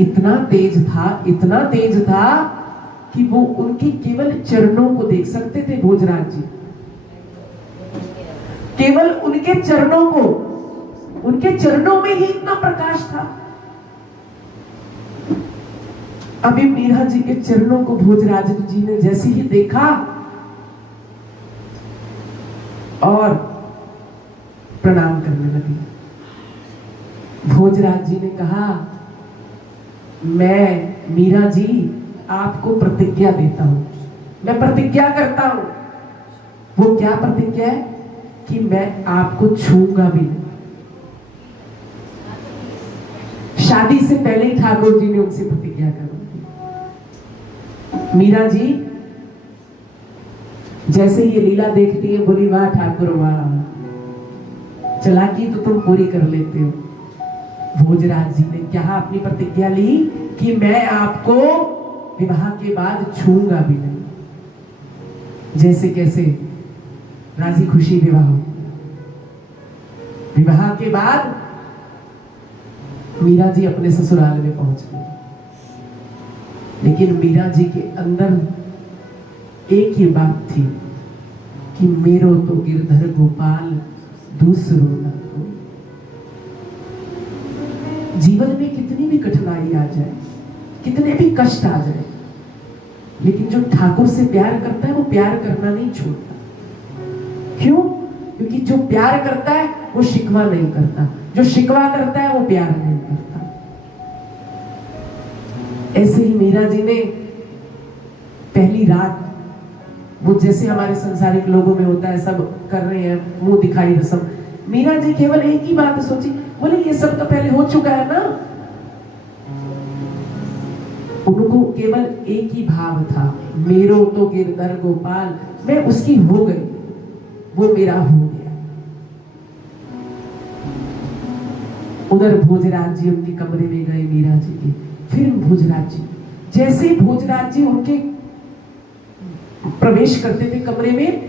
इतना तेज था कि वो उनके केवल चरणों को देख सकते थे। भोजराज जी केवल उनके चरणों में ही इतना प्रकाश था। अभी मीरा जी के चरणों को भोजराज जी ने जैसे ही देखा और प्रणाम करने लगी। भोजराज जी ने कहा, मैं मीरा जी आपको प्रतिज्ञा देता हूं, मैं प्रतिज्ञा करता हूं। वो क्या प्रतिज्ञा है? कि मैं आपको छूंगा भी नहीं। शादी से पहले ही ठाकुर जी ने उनसे प्रतिज्ञा कर दी। मीरा जी जैसे ये लीला देखती है, बोली वाह ठाकुर वाह, चालाकी तो तुम पूरी कर लेते हो। भोजराज जी ने क्या अपनी प्रतिज्ञा ली कि मैं आपको विवाह के बाद छूंगा भी नहीं। जैसे कैसे राजी खुशी विवाह हो। विवाह के बाद मीरा जी अपने ससुराल में पहुंच गई, लेकिन मीरा जी के अंदर एक ही बात थी कि मेरो तो गिरधर गोपाल दूसरो न कोई। जीवन में कितनी भी कठिनाई आ जाए, कितने भी कष्ट आ जाए, लेकिन जो ठाकुर से प्यार करता है वो प्यार करना नहीं छोड़ता। क्यों? क्योंकि जो प्यार करता है वो शिकवा नहीं करता, जो शिकवा करता है वो प्यार नहीं करता। ऐसे ही मीरा जी ने पहली रात, वो जैसे हमारे संसारिक लोगों में होता है, सब कर रहे हैं मुंह दिखाई रस्म, मीरा जी केवल एक ही बात सोची, बोले ये सब तो पहले हो चुका है ना। उनको केवल एक ही भाव था, मेरो तो गिरधर गोपाल, मैं उसकी हो गई, वो मेरा हो गया। उधर भोजराज जी उनके कमरे में गए मीरा जी के। फिर भोजराज जी, जैसे भोजराज जी उनके प्रवेश करते थे कमरे में,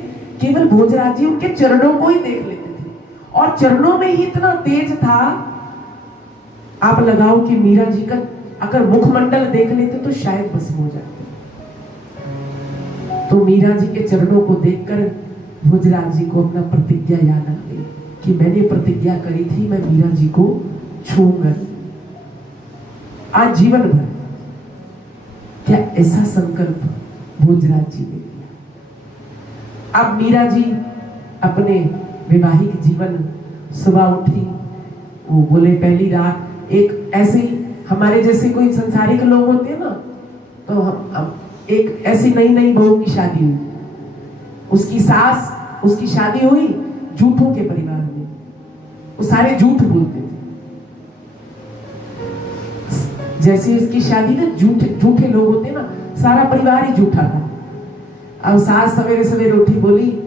केवल भोजराज जी उनके चरणों को ही देख लेते थे, और चरणों में ही इतना तेज था। आप लगाओ कि मीरा जी का अगर मुखमंडल देख लेते तो शायद भस्म हो जाते। तो मीरा जी के चरणों को देखकर भोजराज जी को अपना प्रतिज्ञा याद आ गई कि मैंने प्रतिज्ञा करी थी मैं मीरा जी को छूंगा आज जीवन भर। क्या ऐसा संकल्प भोजराज जी ने किया। अब मीरा जी अपने वैवाहिक जीवन, सुबह उठी, वो बोले पहली रात एक ऐसे ही हमारे जैसे कोई संसारिक लोग होते हैं ना, तो हम एक ऐसी नई बहू की शादी हुई, उसकी सास, उसकी शादी हुई झूठों के परिवार में, वो सारे झूठ बोलते थे। जैसे उसकी शादी ना झूठे लोग होते ना, सारा परिवार ही झूठा था। अब सास सवेरे सवेरे उठी, बोली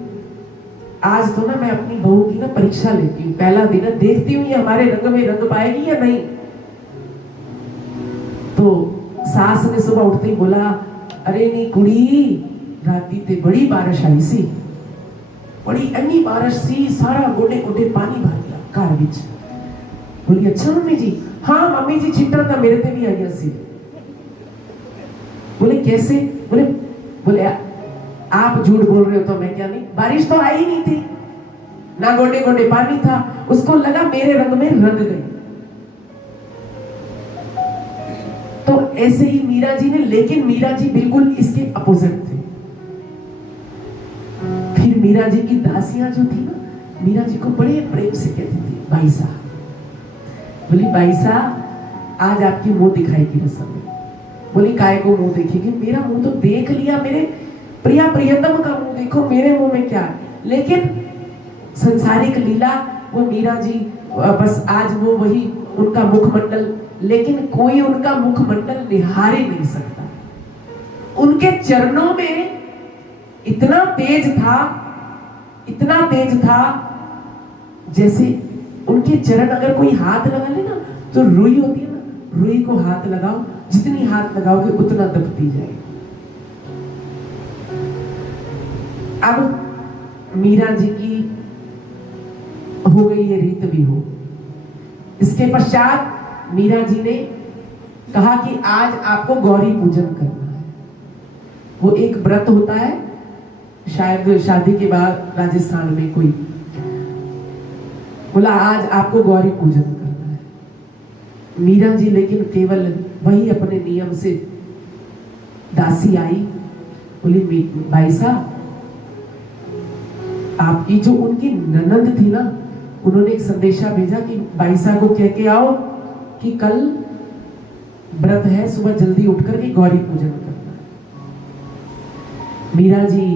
आज तो ना मैं अपनी बहू की ना परीक्षा लेती हूँ, पहला दिन देखती हूँ ये हमारे रंग में रंग पाएगी या नहीं। तो सास ने सुबह उठते ही बोला, अरे नी कुड़ी, राती ते बड़ी बारिश आई सी, बड़ी अन्नी बारिश सी, सारा गोडे गोडे पानी भर गया घर विच। बोली अच्छा मम्मी जी? हाँ मम्मी जी, छिट्टा था मेरे ते भी आई सी। बोले कैसे? बोले आप झूठ बोल रहे हो तो मैं क्या, नहीं बारिश तो आई नहीं थी, ना गोडे गोडे पानी था, उसको लगा मेरे रंग में रंग गई। तो ऐसे ही मीरा जी ने, लेकिन मीरा जी बिल्कुल इसके अपोजिट थे। फिर मीरा जी की दासियां जो थी ना, मीरा जी को बड़े प्रेम से कहती थी भाई साहब। बोली भाई साहब आज आपकी मुंह दिखाई की रस्म है। बोली काय को मुंह देखेगी? मेरा मुंह तो देख लिया, मेरे प्रिया प्रियतम का मुंह देखो, मेरे मुंह में क्या। लेकिन संसारिक लीला वो मीरा जी बस आज वो वही उनका मुखमंडल, लेकिन कोई उनका मुखमंडल निहार ही नहीं सकता। उनके चरणों में इतना तेज था जैसे उनके चरण अगर कोई हाथ लगा ले ना, तो रुई होती है ना, रुई को हाथ लगाओ, जितनी हाथ लगाओगे उतना दबती जाएगी। अब मीरा जी की हो गई ये रीत भी हो। इसके पश्चात मीरा जी ने कहा कि आज आपको गौरी पूजन करना है। वो एक व्रत होता है, शायद शादी के बाद राजस्थान में कोई बोला आज आपको गौरी पूजन करना है। मीरा जी लेकिन केवल वही अपने नियम से, दासी आई, बोली भाई साहब आपकी जो उनकी ननद थी ना, उन्होंने एक संदेशा भेजा कि भाई साहब को कह के आओ कि कल व्रत है, सुबह जल्दी उठकर के गौरी पूजन करना है। मीरा जी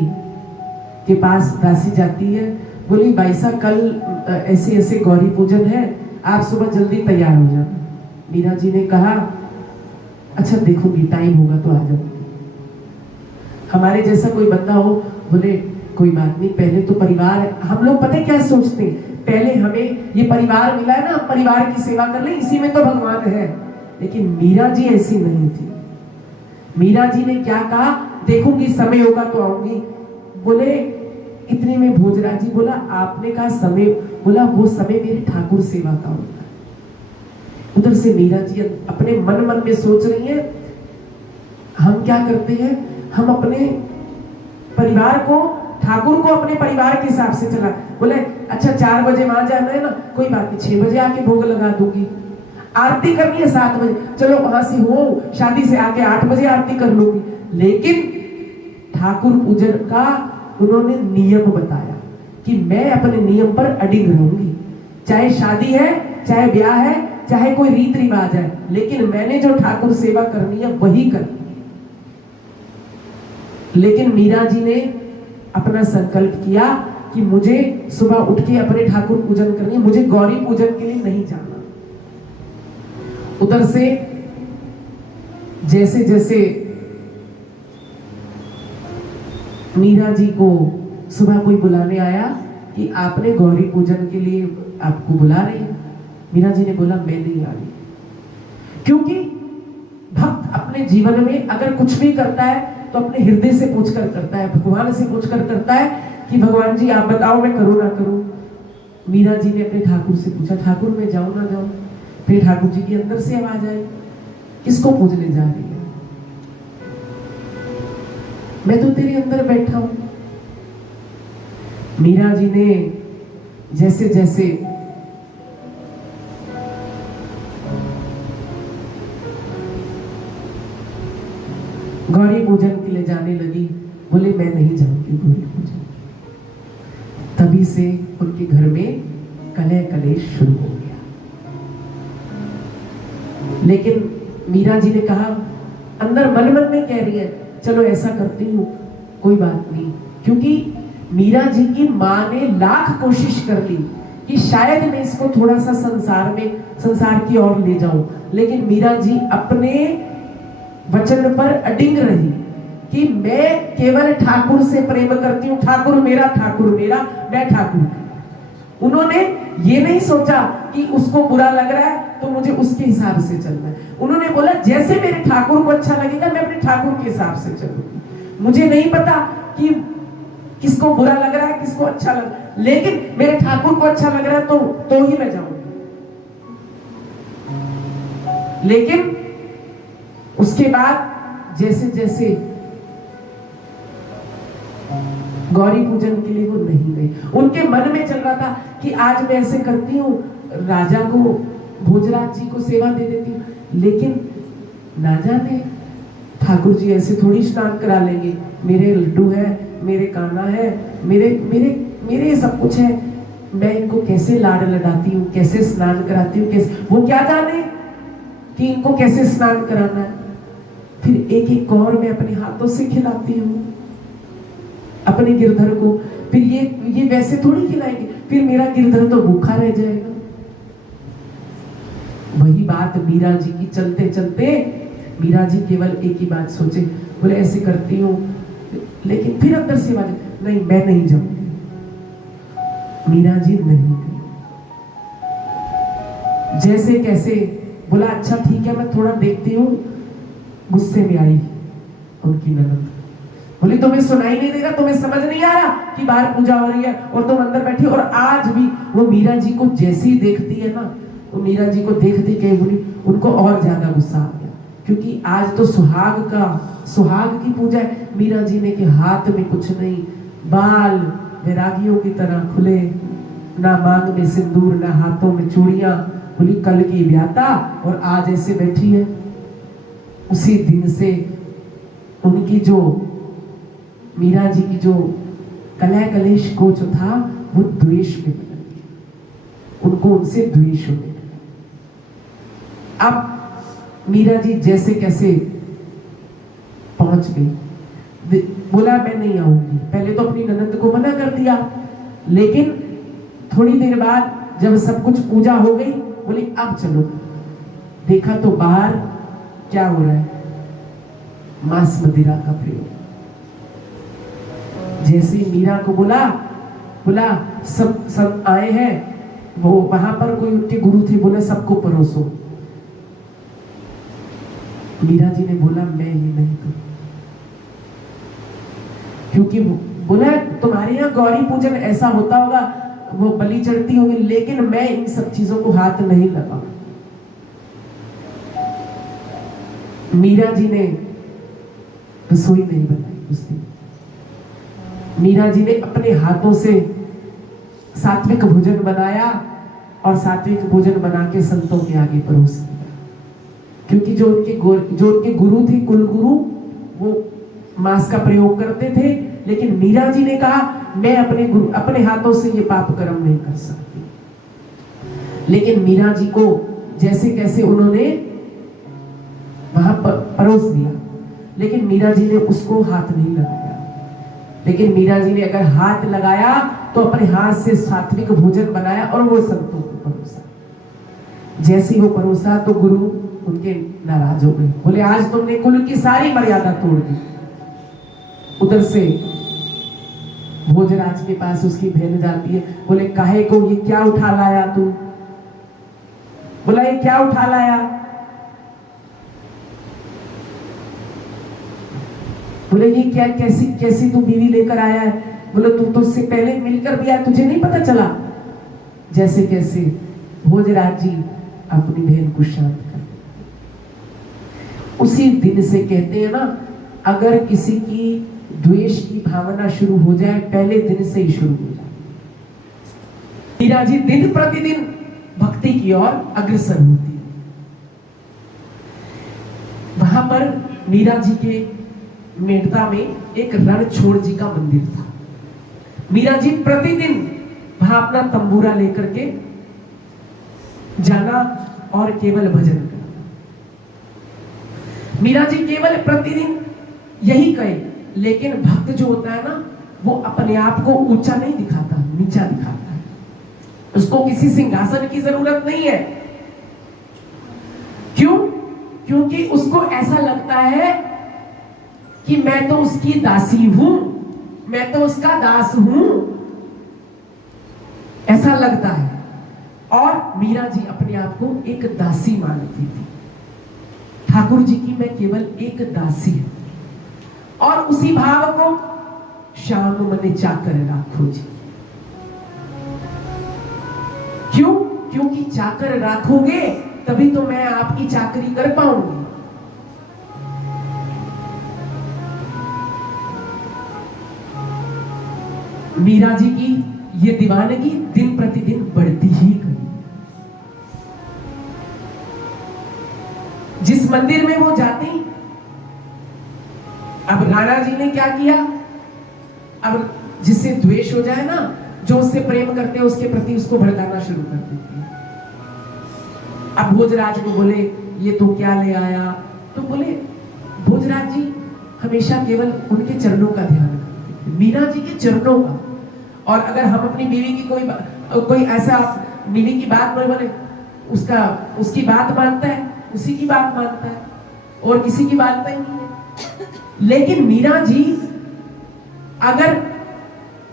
के पास दासी जाती है, बोली भाई साहब कल ऐसे ऐसे गौरी पूजन है, आप सुबह जल्दी तैयार हो जाना। मीरा जी ने कहा अच्छा देखूंगी, टाइम होगा तो आ जाऊंगी। हमारे जैसा कोई बंदा हो, बोले कोई बात नहीं, पहले तो परिवार, हम लोग पता है क्या सोचते हैं, पहले हमें ये परिवार मिला है ना, परिवार की सेवा कर ले, इसी में तो भगवान है। लेकिन मीरा जी ऐसी नहीं थी। मीरा जी ने क्या कहा, देखूंगी समय होगा तो आऊंगी। बोले इतने में भोजराज जी बोला आपने कहा समय, बोला वो समय मेरे ठाकुर सेवा का होता है। उधर से मीरा जी अपने मन मन में सोच रही है, हम क्या करते हैं, हम अपने परिवार को, ठाकुर को अपने परिवार के हिसाब से चला। बोले अच्छा 4 बजे वहां जाना है ना, कोई बात नहीं, 6 बजे आके भोग लगा दूंगी। आरती करनी है 7 बजे, चलो वहां से हो शादी से आके 8 बजे आरती कर लूंगी। लेकिन ठाकुर पूजन का उन्होंने नियम बताया कि मैं अपने नियम पर अडिग रहूंगी, चाहे शादी है, चाहे ब्याह है, चाहे कोई रीत रिवाज है, लेकिन मैंने जो ठाकुर सेवा करनी है वही करनी। लेकिन मीरा जी ने अपना संकल्प किया कि मुझे सुबह उठ के अपने ठाकुर पूजन करनी है, मुझे गौरी पूजन के लिए नहीं जाना। उधर से जैसे जैसे मीरा जी को सुबह कोई बुलाने आया कि आपने गौरी पूजन के लिए आपको बुला रहे हैं, मीरा जी ने बोला मैं नहीं आ रही। क्योंकि भक्त अपने जीवन में अगर कुछ भी करता है तो अपने हृदय से पूछकर करता है, भगवान से पूछकर करता है कि भगवान जी आप बताओ मैं करूं ना करूं। मीरा जी ने अपने ठाकुर से पूछा, ठाकुर मैं जाऊं ना जाऊं। फिर ठाकुर जी के अंदर से आवाज आई, किसको पूजने जा रही है, मैं तो तेरे अंदर बैठा हूं। मीरा जी ने जैसे जैसे गौरी पूजन के लिए जाने लगी, बोले मैं नहीं जाऊंगी गौरी पूजन। तभी से उनके घर में कलह कलेश शुरू हो गया। लेकिन मीरा जी ने कहा, अंदर मन मन में कह रही है चलो ऐसा करती हूँ, कोई बात नहीं। क्योंकि मीरा जी की माँ ने लाख कोशिश कर ली कि शायद मैं इसको थोड़ा सा संसार की ओर ले जाऊं, लेकिन मीरा जी अपने वचन पर अडिग रही कि मैं केवल ठाकुर से प्रेम करती हूँ, ठाकुर मेरा, मैं ठाकुर। उन्होंने ये नहीं सोचा कि उसको बुरा लग रहा है तो मुझे उसके हिसाब से चलना है। उन्होंने बोला जैसे मेरे ठाकुर को अच्छा लगेगा मैं अपने ठाकुर के हिसाब से चलूंगी। मुझे नहीं पता कि किसको बुरा लग रहा है, किसको अच्छा लग रहा है, लेकिन मेरे ठाकुर को अच्छा लग रहा है तो ही मैं जाऊंगी। लेकिन उसके बाद जैसे जैसे गौरी पूजन के लिए वो नहीं गई, उनके मन में चल रहा था कि आज मैं ऐसे करती हूँ, राजा को, भोजराज जी को सेवा दे देती हूँ, लेकिन ना जाने ठाकुर जी ऐसे थोड़ी स्नान करा लेंगे। मेरे लड्डू है, मेरे कान्हा है, मेरे सब कुछ है, मैं इनको कैसे लाड लडाती हूँ, कैसे स्नान कराती हूँ, कैसे, वो क्या जाने कि इनको कैसे स्नान कराना है। फिर एक एक कौर मैं अपने हाथों से खिलाती हूँ अपने गिरधर को, फिर ये वैसे थोड़ी खिलाएंगे, फिर मेरा गिरधर तो भूखा रह जाएगा। वही बात मीरा जी की चलते चलते मीरा जी केवल एक ही बात सोचे, बोले ऐसे करती हूँ, लेकिन फिर अंदर से आवाज, नहीं मैं नहीं जाऊंगी। मीरा जी नहीं गई। जैसे कैसे बोला अच्छा ठीक है मैं थोड़ा देखती हूँ। गुस्से में आई उनकी ननद, बोली तुम्हें सुनाई नहीं देगा, तुम्हें समझ नहीं आ रहा कि बाहर पूजा हो रही है और तुम अंदर बैठी। और आज भी वो मीरा जी को जैसी देखती है ना, वो मीरा जी को देखती कहीं बोली उनको और ज्यादा गुस्सा आ गया। क्योंकि आज तो सुहाग की पूजा है। मीरा जी ने कि हाथ में कुछ नहीं, बाल वैरागियों की तरह खुले, ना मांग में सिंदूर ना हाथों में चूड़ियां, बोली कल की व्याता और आज ऐसे बैठी है। उसी दिन से उनकी जो मीरा जी की जो कलह कलेश को जो था वो द्वेष में बदल गया, उनको उनसे द्वेष होने लगा। अब मीरा जी जैसे कैसे पहुंच गई, बोला मैं नहीं आऊंगी। पहले तो अपनी ननद को मना कर दिया, लेकिन थोड़ी देर बाद जब सब कुछ पूजा हो गई, बोली अब चलो। देखा तो बाहर क्या हो रहा है, मांस मदिरा का प्रयोग। जैसे मीरा को बोला सब आए हैं, वो वहां पर कोई उनके गुरु थे, बोले सबको परोसो। मीरा जी ने बोला मैं ही नहीं करूं, क्योंकि बोला तुम्हारे यहाँ गौरी पूजन ऐसा होता होगा, वो बलि चढ़ती होगी, लेकिन मैं इन सब चीजों को हाथ नहीं लगा। मीरा जी ने रसोई नहीं बनाई उस दिन। मीरा जी ने अपने हाथों से सात्विक भोजन बनाया और सात्विक भोजन बना के संतों के आगे परोस दिया। क्योंकि जो उनके गुरु थे, कुल गुरु, वो मांस का प्रयोग करते थे, लेकिन मीरा जी ने कहा मैं अपने हाथों से ये पाप कर्म नहीं कर सकती। लेकिन मीरा जी को जैसे कैसे उन्होंने वहां परोस दिया, लेकिन मीरा जी ने उसको हाथ नहीं लगाया। लेकिन मीरा जी ने अगर हाथ लगाया तो अपने हाथ से सात्विक भोजन बनाया और वो संतों को परोसा। जैसे ही वो परोसा तो गुरु उनके नाराज हो गए, बोले आज तुमने कुल की सारी मर्यादा तोड़ दी। उधर से भोजराज के पास उसकी बहन जाती है, बोले काहे को ये क्या उठा लाया तू? बोला ये क्या उठा लाया? बोले ये क्या कैसी तू बीवी लेकर आया है? बोले तू तो उससे पहले मिलकर भी आया, तुझे नहीं पता चला? जैसे कैसे भोजराज जी अपनी बहन को शांत कर। उसी दिन से कहते हैं ना, अगर किसी की द्वेष की भावना शुरू हो जाए, पहले दिन से ही शुरू हो जाए। मीरा जी दिन प्रतिदिन भक्ति की ओर अग्रसर होती है। वहां पर मीरा जी के मेड़ता में एक रणछोड़ जी का मंदिर था। मीरा जी प्रतिदिन वहां अपना तंबूरा लेकर के जाना और केवल भजन करना। मीरा जी केवल प्रतिदिन यही कहे, लेकिन भक्त जो होता है ना, वो अपने आप को ऊंचा नहीं दिखाता, नीचा दिखाता है। उसको किसी सिंहासन की जरूरत नहीं है। क्यों? क्योंकि उसको ऐसा लगता है कि मैं तो उसकी दासी हूं, मैं तो उसका दास हूं, ऐसा लगता है। और मीरा जी अपने आप को एक दासी मानती थी। ठाकुर जी की मैं केवल एक दासी हूं, और उसी भाव को श्याम मने चाकर राखो जी। क्यों? क्योंकि चाकर राखोगे तभी तो मैं आपकी चाकरी कर पाऊंगी। मीरा जी की ये दीवानगी दिन प्रतिदिन बढ़ती ही गई। जिस मंदिर में वो जाती, अब राणा जी ने क्या किया, अब जिससे द्वेष हो जाए ना, जो उससे प्रेम करते हैं उसके प्रति उसको भड़काना शुरू कर देती है। अब भोजराज को बोले ये तो क्या ले आया, तो बोले भोजराज जी हमेशा केवल उनके चरणों का ध्यान करते थे, मीरा जी के चरणों का। और अगर हम अपनी बीवी की कोई ऐसा बीवी की बात बोले, उसकी बात मानता है, उसी की बात मानता है, और किसी की बात नहीं है। लेकिन मीरा जी अगर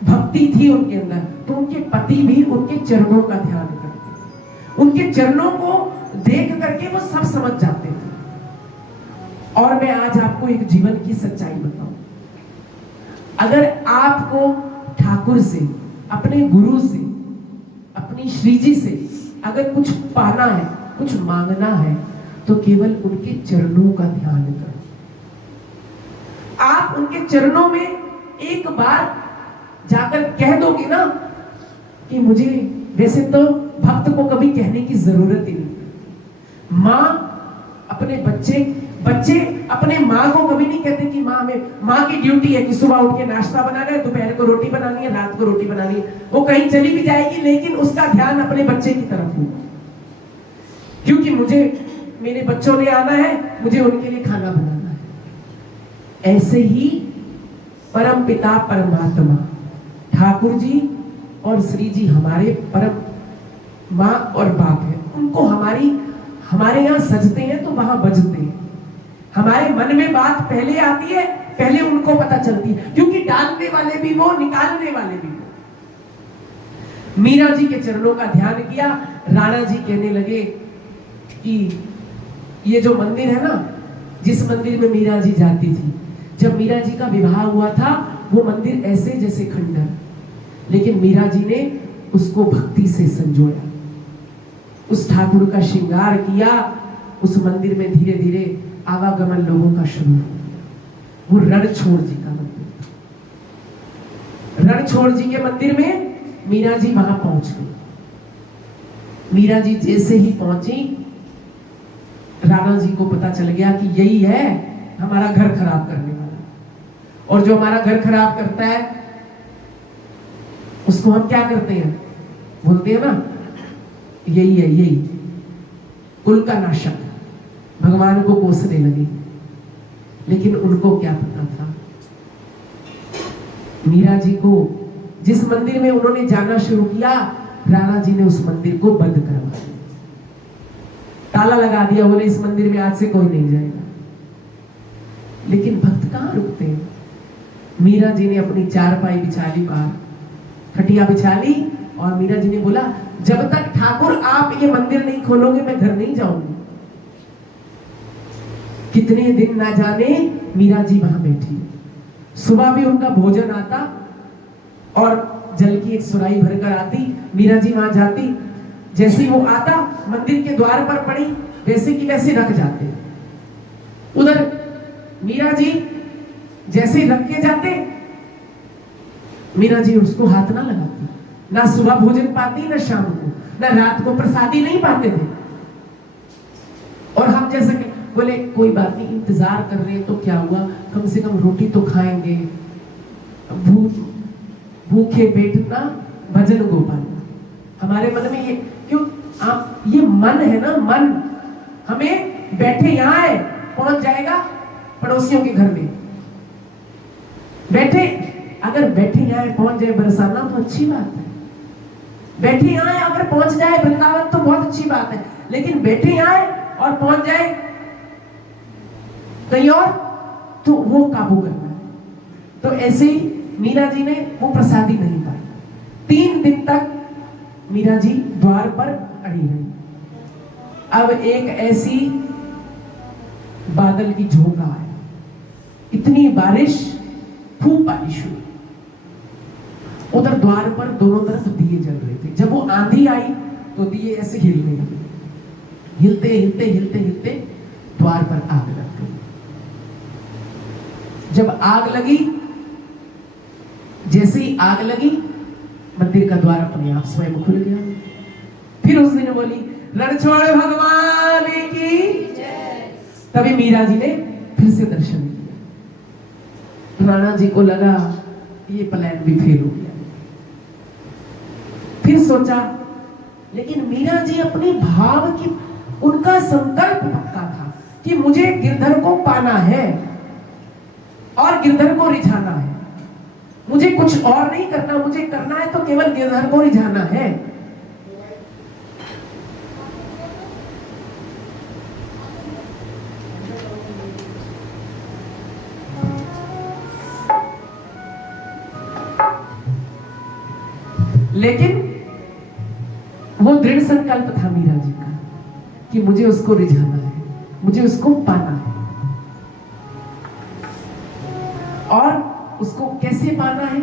भक्ति थी उनके अंदर, तो उनके पति भी उनके चरणों का ध्यान करते थे। उनके चरणों को देख करके वो सब समझ जाते थे। और मैं आज आपको एक जीवन की सच्चाई बताऊं, अगर आपको ठाकुर से, अपने गुरु से, अपनी श्री जी से अगर कुछ पाना है, कुछ मांगना है, तो केवल उनके चरणों का ध्यान करो। आप उनके चरणों में एक बार जाकर कह दोगे ना कि मुझे, वैसे तो भक्त को कभी कहने की जरूरत ही नहीं। माँ अपने बच्चे अपने माँ को कभी नहीं कहते कि माँ की ड्यूटी है कि सुबह उठ के नाश्ता बनाना है, दोपहर को रोटी बनानी है, रात को रोटी बनानी है। वो कहीं चली भी जाएगी लेकिन उसका ध्यान अपने बच्चे की तरफ होगा, क्योंकि मुझे मेरे बच्चों ने आना है, मुझे उनके लिए खाना बनाना है। ऐसे ही परम पिता परमात्मा ठाकुर जी और श्री जी हमारे परम माँ और बाप है। उनको हमारे यहाँ सजते हैं तो वहां बजते हैं। हमारे मन में बात पहले आती है, पहले उनको पता चलती है, क्योंकि डालने वाले भी वो, निकालने वाले भी वो। मीरा जी के चरणों का ध्यान किया। राणा जी कहने लगे कि ये जो मंदिर है ना, जिस मंदिर में मीरा जी जाती थी, जब मीरा जी का विवाह हुआ था वो मंदिर ऐसे जैसे खंडर, लेकिन मीरा जी ने उसको भक्ति से संजोया, उस ठाकुर का श्रृंगार किया। उस मंदिर में धीरे धीरे आवागमन लोगों का शुरू हुआ। वो रणछोड़ जी का मंदिर था। रणछोड़ जी के मंदिर में मीरा जी वहां पहुंच गई। मीरा जी जैसे ही पहुंची, राणा जी को पता चल गया कि यही है हमारा घर खराब करने वाला, और जो हमारा घर खराब करता है उसको हम क्या करते हैं, बोलते हैं ना, यही है, यही कुल का नाशक। भगवान को कोसने लगे, लेकिन उनको क्या पता था, मीरा जी को जिस मंदिर में उन्होंने जाना शुरू किया, राणा जी ने उस मंदिर को बंद करवा दिया, ताला लगा दिया। बोले इस मंदिर में आज से कोई नहीं जाएगा। लेकिन भक्त कहां रुकते हैं। मीरा जी ने अपनी चारपाई बिछा ली, बाहर खटिया बिछा ली, और मीरा जी ने बोला जब तक ठाकुर आप ये मंदिर नहीं खोलोगे मैं घर नहीं जाऊंगी। कितने दिन ना जाने मीरा जी वहां बैठी। सुबह भी उनका भोजन आता और जल की एक सुराई भरकर आती। मीरा जी वहां जाती, जैसे ही वो आता मंदिर के द्वार पर पड़ी, वैसे की वैसे रख जाते। उधर मीरा जी जैसे रख के जाते, मीरा जी उसको हाथ ना लगाती। ना सुबह भोजन पाती, ना शाम को, ना रात को प्रसादी नहीं पाते थे। और हम जैसे बोले कोई बात नहीं, इंतजार कर रहे हैं तो क्या हुआ, कम से कम रोटी तो खाएंगे, भूखे पेट ना भजन गोपाल। हमारे मन में ये क्यों, आप ये मन है ना, मन हमें बैठे यहां है, पहुंच जाएगा पड़ोसियों के घर में बैठे। अगर बैठे यहाँ पहुंच जाए बरसाना तो अच्छी बात है, बैठे यहाँ अगर पहुंच जाए वृंदावन तो बहुत अच्छी बात है, लेकिन बैठे यहाँ और पहुंच जाए कहीं और तो वो काबू करना है। तो ऐसे ही मीरा जी ने वो प्रसादी नहीं पाई। 3 दिन तक मीरा जी द्वार पर अड़ी रही। अब एक ऐसी बादल की झोंका आया, इतनी बारिश, खूब बारिश हुई। उधर द्वार पर दोनों तरफ दिए जल रहे थे। जब वो आंधी आई तो दिए ऐसे हिलने लगे, हिलते हिलते हिलते हिलते द्वार पर आग लग गई। जब आग लगी, जैसे ही आग लगी, मंदिर का द्वार अपने आप स्वयं खुल गया। फिर उस दिन बोली रणछोड़ भगवान की जय। तभी मीरा जी ने फिर से दर्शन दिया। राणा जी को लगा ये प्लान भी फेल हो गया। फिर सोचा, लेकिन मीरा जी अपने भाव की, उनका संकल्प पक्का था कि मुझे गिरधर को पाना है और गिरधर को रिझाना है, मुझे कुछ और नहीं करना, मुझे करना है तो केवल गिरधर को रिझाना है। लेकिन वो दृढ़ संकल्प था मीरा जी का कि मुझे उसको रिझाना है, मुझे उसको पाना है। और उसको कैसे पाना है,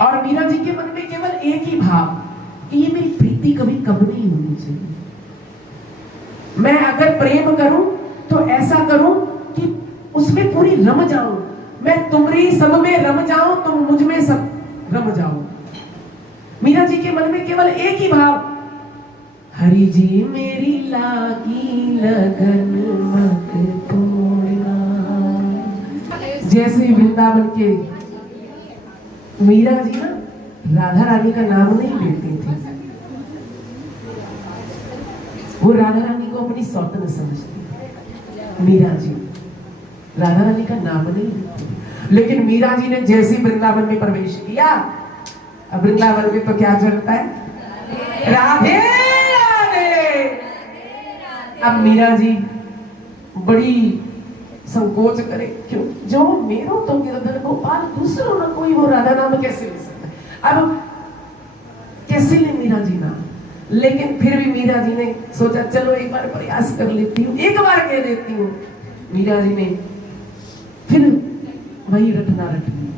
और मीरा जी के मन में केवल भाव कि ये मेरी प्रीति कभी कम नहीं होनी चाहिए। मैं अगर प्रेम करूं तो ऐसा करूं कि उसमें पूरी रम जाऊं, मैं तुमरी सब में रम जाऊं, तुम मुझ में सब रम जाओ। मीरा जी के मन में केवल एक ही भाव, हरि जी मेरी लागी लगन मत तोड़ना। जैसे वृंदावन के मीरा जी ना राधा रानी का नाम नहीं लेती थी, वो राधा रानी को अपनी सौतन समझती। मीरा जी राधा रानी का नाम नहीं लेती, लेकिन मीरा जी ने जैसे वृंदावन में प्रवेश किया, अब वृंदावन में तो क्या चलता है, राधे राधे। अब मीरा जी बड़ी संकोच करे, क्यों, जो मेरो तो गिरधर गोपाल, दूसरों ना कोई वो राधा नाम कैसे ले सकता है। अब कैसे ले मीरा जी नाम, लेकिन फिर भी मीरा जी ने सोचा चलो एक बार प्रयास कर लेती हूँ, एक बार कह देती हूँ। मीरा जी ने फिर वही रटना रट लिया,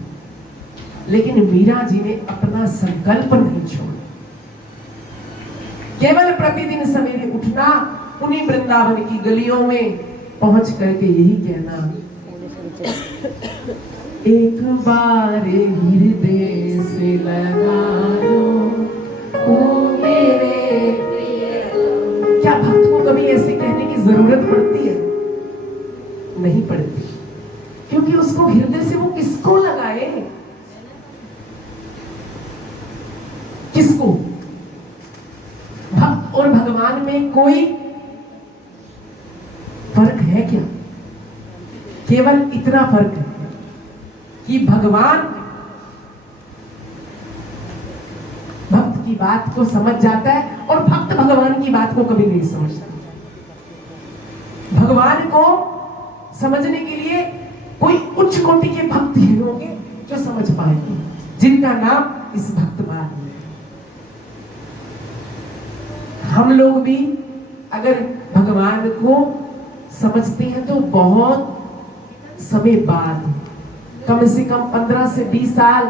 लेकिन मीरा जी ने अपना संकल्प नहीं छोड़ा। केवल प्रतिदिन सवेरे उठना, उन्हीं वृंदावन की गलियों में पहुंच करके यही कहना, एक बार हृदय से लगा लो ओ मेरे। क्या भक्त को कभी ऐसे कहने की जरूरत पड़ती है? नहीं पड़ती, क्योंकि उसको हृदय से वो किसको लगाए, किसको? भक्त और भगवान में कोई फर्क है क्या? केवल इतना फर्क है कि भगवान भक्त की बात को समझ जाता है और भक्त भगवान की बात को कभी नहीं समझता। भगवान को समझने के लिए कोई उच्च कोटि के भक्त ही होंगे जो समझ पाएंगे, जिनका नाम इस भक्त बार है। हम लोग भी अगर भगवान को समझते हैं तो बहुत समय बाद, कम से कम 15 से 20 साल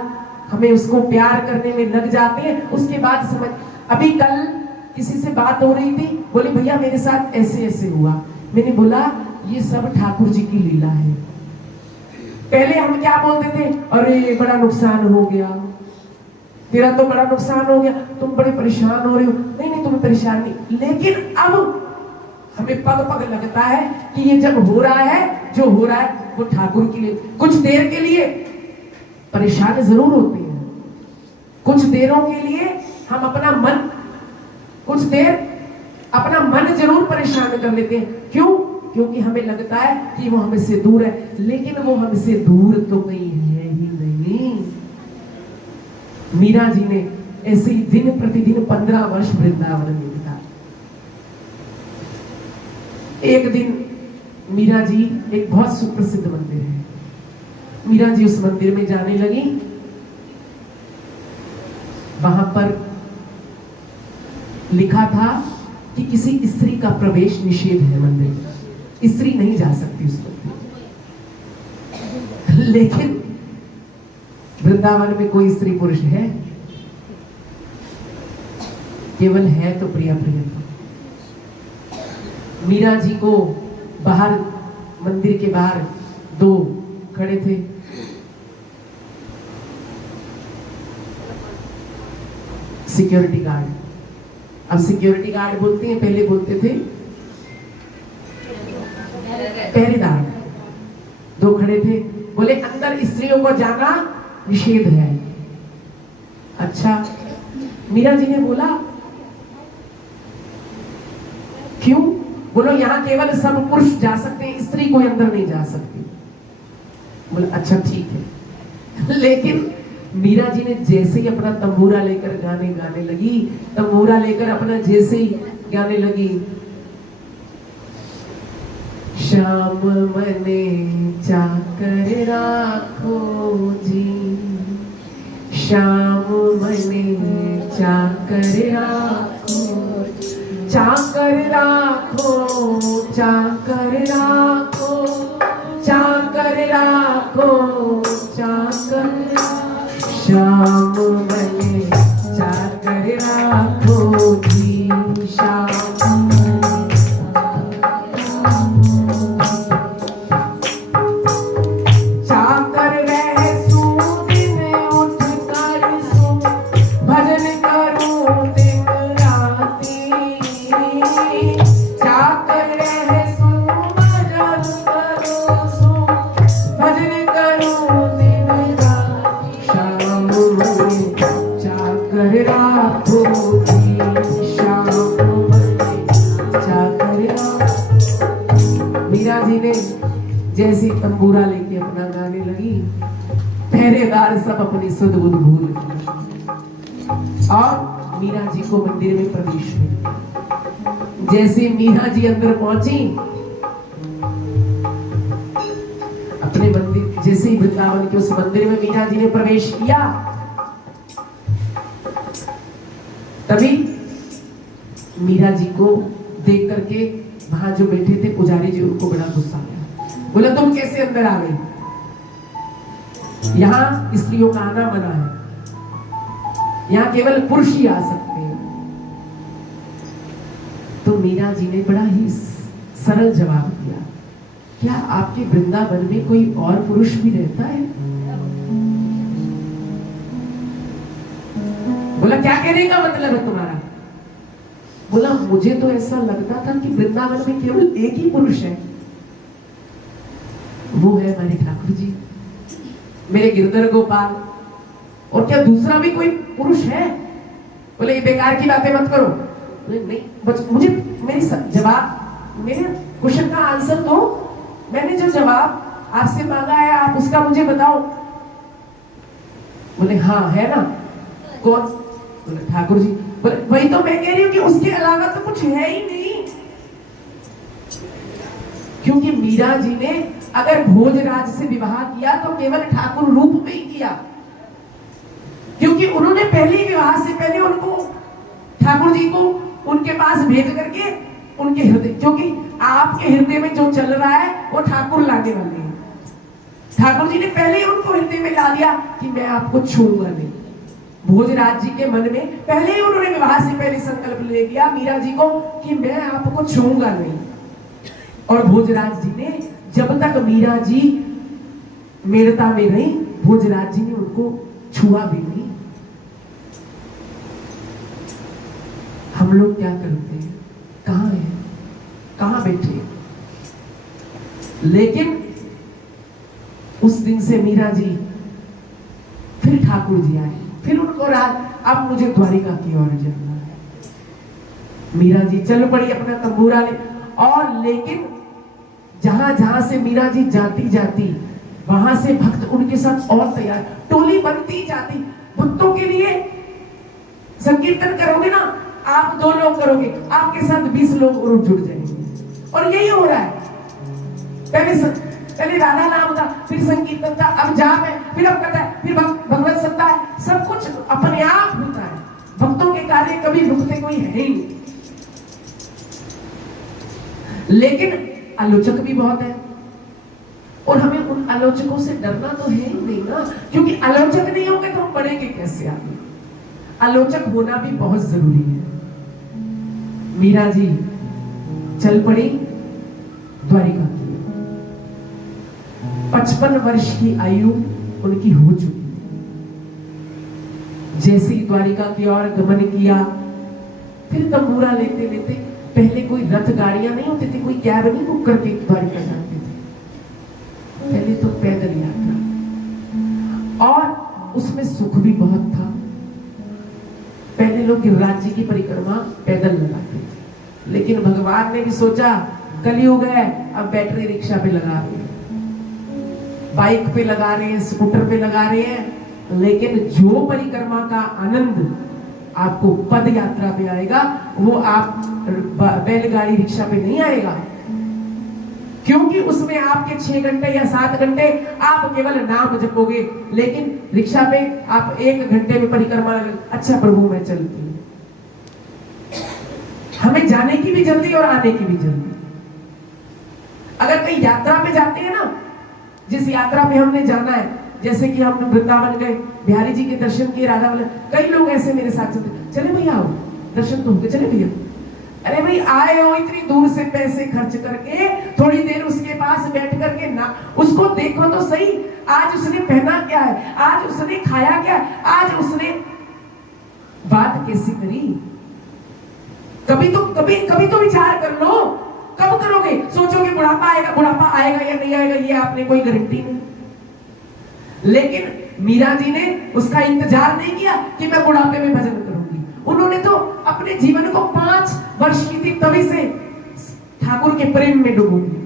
हमें उसको प्यार करने में लग जाते हैं, उसके बाद समझ। अभी कल किसी से बात हो रही थी, बोले भैया मेरे साथ ऐसे ऐसे हुआ। मैंने बोला ये सब ठाकुर जी की लीला है। पहले हम क्या बोलते थे, अरे बड़ा नुकसान हो गया, तेरा तो बड़ा नुकसान हो गया, तुम बड़े परेशान हो रहे हो। नहीं नहीं तुम्हें परेशान नहीं, लेकिन अब हमें पग पग लगता है कि ये जब हो रहा है, जो हो रहा है वो ठाकुर के लिए। कुछ देर के लिए परेशान जरूर होते हैं, कुछ देरों के लिए हम अपना मन, कुछ देर अपना मन जरूर परेशान कर लेते हैं। क्यों? क्योंकि हमें लगता है कि वो हमसे दूर है, लेकिन वो हमसे दूर तो कहीं है ही नहीं। मीरा जी ने ऐसे ही दिन प्रतिदिन 15 वर्ष वृंदावन में बिताए। एक दिन मीरा जी, एक बहुत सुप्रसिद्ध मंदिर है, मीरा जी उस मंदिर में जाने लगी। वहां पर लिखा था कि किसी स्त्री का प्रवेश निषेध है मंदिर में, स्त्री नहीं जा सकती उस मंदिर। लेकिन वृंदावन में कोई स्त्री पुरुष है? केवल है तो प्रिया प्रियंका। मीरा जी को बाहर, मंदिर के बाहर दो खड़े थे, सिक्योरिटी गार्ड। अब सिक्योरिटी गार्ड बोलते हैं, पहले बोलते थे पहरेदार। दो खड़े थे, बोले अंदर स्त्रियों को जाना निषेध है। अच्छा, मीरा जी ने बोला क्यों? बोलो यहाँ केवल सब पुरुष जा सकते हैं, स्त्री कोई अंदर नहीं जा सकती। बोले अच्छा ठीक है। लेकिन मीरा जी ने जैसे ही अपना तंबूरा लेकर गाने लगी, तंबूरा लेकर अपना जैसे ही गाने लगी, श्याम मने चाकर राखो जी, श्याम मने चाकर राखो, चाकर राखो, चाकर राखो, चाकर राखो, चाकर, श्याम मने चाकर जी श्याम जाकर रह दिन उठ कर सो भजन करूं दिन राती जाकर रह भजन करूं सो भजन करूं दिन राती श्याम जाकर राखो जी श्याम जाकर मीरा जी ने जैसी तंबूरा लेके अपना गाने लगी, पहरेदार सब अपनी सुध बुध भूल गए और मीरा जी को मंदिर में प्रवेश मिला। जैसे मीरा जी अंदर पहुंची, अपने मंदिर जैसे ही वृंदावन के उस मंदिर में मीरा जी ने प्रवेश किया, तभी मीरा जी को देख करके वहां जो बैठे थे पुजारी जी, उनको बड़ा गुस्सा आया। बोला तुम कैसे अंदर आ गई? यहाँ स्त्रियों का आना मना है, यहाँ केवल पुरुष ही आ सकते हैं। तो मीरा जी ने बड़ा ही सरल जवाब दिया, क्या आपके वृंदावन में कोई और पुरुष भी रहता है? बोला क्या कहने का मतलब है तुम्हारा? बोला मुझे तो ऐसा लगता था कि वृंदावन में केवल एक ही पुरुष है, वो है हमारे ठाकुर जी, मेरे गिरधर गोपाल, और क्या दूसरा भी कोई पुरुष है? बोले ये बेकार की बातें मत करो। बोले नहीं, बस मुझे मेरी जवाब, मेरे क्वेश्चन का आंसर दो, मैंने जो जवाब आपसे मांगा है आप उसका मुझे बताओ। बोले हाँ है ना। कौन? बोले ठाकुर जी। बोले वही तो मैं कह रही हूँ कि उसके अलावा तो कुछ है ही नहीं। क्योंकि मीरा जी ने अगर भोजराज से विवाह किया तो केवल ठाकुर रूप में ही किया, क्योंकि उन्होंने पहले विवाह से पहले उनको ठाकुर जी को उनके पास भेज करके उनके हृदय, क्योंकि आपके हृदय में जो चल रहा है वो ठाकुर लाने वाले हैं। ठाकुर जी ने पहले ही उनको हृदय में ला दिया कि मैं आपको छूऊंगा नहीं। भोजराज जी के मन में पहले ही उन्होंने विवाह से पहले संकल्प ले लिया मीरा जी को कि मैं आपको छूऊंगा नहीं। और भोजराज जी ने जब तक मीरा जी मेड़ता में रही, भोजराज जी ने उनको छुआ भी नहीं। हम लोग क्या करते हैं? कहां है, कहां बैठे? लेकिन उस दिन से मीरा जी, फिर ठाकुर जी आए, फिर उनको रात, अब मुझे द्वारिका की ओर जाना है। मीरा जी चल पड़ी अपना तंबूरा ले, और लेकिन जहां जहां से मीरा जी जाती जाती वहां से भक्त उनके साथ और तैयार, टोली बनती जाती। भक्तों के लिए संकीर्तन करोगे ना, आप 2 लोग करोगे, आपके साथ 20 लोग और जुड़ जाएंगे। और यही हो रहा है। पहले राधा नाम था, फिर संकीर्तन था, अब जाप है, फिर अब कथा है, फिर भगवत सत्ता है। सब कुछ अपने आप होता है। भक्तों के कार्य कभी रुकते कोई है ही नहीं। लेकिन आलोचक भी बहुत है, और हमें उन आलोचकों से डरना तो है ही नहीं ना, क्योंकि आलोचक नहीं होंगे तो हम बढ़ेंगे कैसे आगे? आलोचक होना भी बहुत जरूरी है। मीरा जी चल पड़ी द्वारिका की। 55 वर्ष की आयु उनकी हो चुकी थी। जैसे ही द्वारिका की ओर गमन किया, फिर तंबूरा लेते लेते, पहले कोई रथ गाड़ियां नहीं होती थी, कोई कैब नहीं बुक करके द्वारिका जाते थे, पहले तो पैदल यात्रा, और उसमें सुख भी बहुत था। पहले लोग राज्य की परिक्रमा पैदल लगाते थे, लेकिन भगवान ने भी सोचा कलयुग है, अब बैटरी रिक्शा पे लगा रहे हैं, बाइक पे लगा रहे हैं, स्कूटर पे लगा रहे हैं, लेकिन जो परिक्रमा का आनंद आपको पद यात्रा पे आएगा वो आप बैलगाड़ी रिक्शा पे नहीं आएगा। क्योंकि उसमें आपके 6 घंटे या 7 घंटे आप केवल नाम जपोगे, लेकिन रिक्शा पे आप 1 घंटे में परिक्रमा। अच्छा प्रभु मैं चलती हूँ। हमें जाने की भी जल्दी और आने की भी जल्दी। अगर कहीं यात्रा पे जाते हैं ना, जिस यात्रा पे हमने जाना है, जैसे कि हम वृंदावन गए, बिहारी जी के दर्शन किए, राधा वाले, कई लोग ऐसे मेरे साथ चलते, चले भैया आओ, दर्शन तो होके चले भैया। अरे भाई आए हो इतनी दूर से पैसे खर्च करके, थोड़ी देर उसके पास बैठ करके ना उसको देखो तो सही, आज उसने पहना क्या है, आज उसने खाया क्या है, आज उसने बात कैसी करी। कभी तो विचार कर लो। कब करोगे? सोचोगे बुढ़ापा आएगा या नहीं आएगा, ये आपने कोई गारंटी नहीं। लेकिन मीरा जी ने उसका इंतजार नहीं किया कि मैं बुढ़ापे में भजन करूंगी। उन्होंने तो अपने जीवन को 5 वर्ष की थी तभी से ठाकुर के प्रेम में डूबूंगी।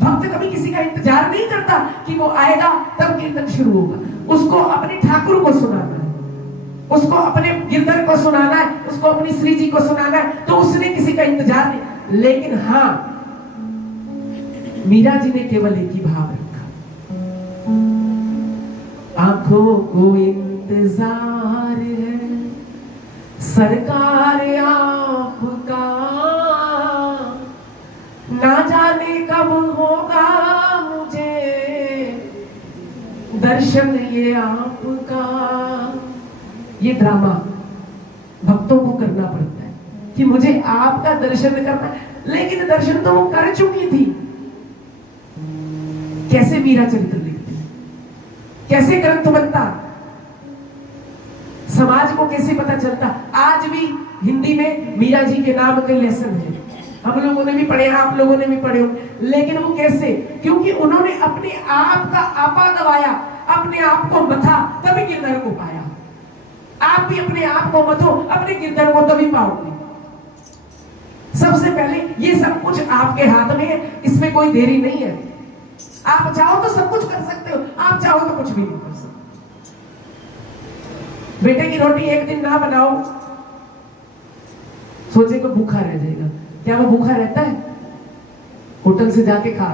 भक्त कभी किसी का इंतजार नहीं करता कि वो आएगा तब कीर्तन शुरू होगा। उसको अपने ठाकुर को सुनाना है, उसको अपने गिरधर को सुनाना है, उसको अपनी श्री जी को सुनाना है, तो उसने किसी का इंतजार नहीं। लेकिन हाँ, मीरा जी ने केवल एक ही भाव रखा, आंखों को इंतजार है सरकार आपका, ना जाने कब होगा मुझे दर्शन ये आपका। ये ड्रामा भक्तों को करना पड़ता है कि मुझे आपका दर्शन करना, लेकिन दर्शन तो वो कर चुकी थी। कैसे मीरा चरित्र लिखती, कैसे ग्रंथ बनता, समाज को कैसे पता चलता। आज भी हिंदी में मीरा जी के नाम के लेसन है, हम लोगों ने भी पढ़े, आप लोगों ने भी पढ़े, लेकिन वो कैसे? क्योंकि उन्होंने अपने आप का आपा दबाया, अपने आप को मथा, तभी गिरधर को पाया। आप भी अपने आप को मथो, अपने गिरधर को तभी पाओगे। सबसे पहले ये सब कुछ आपके हाथ में है, इसमें कोई देरी नहीं है। आप चाहो तो सब कुछ कर सकते हो, आप चाहो तो कुछ भी नहीं कर सकते। बेटे की रोटी एक दिन ना बनाओ, सोचे को भूखा रह जाएगा। क्या वो भूखा रहता है? होटल से जाके खा।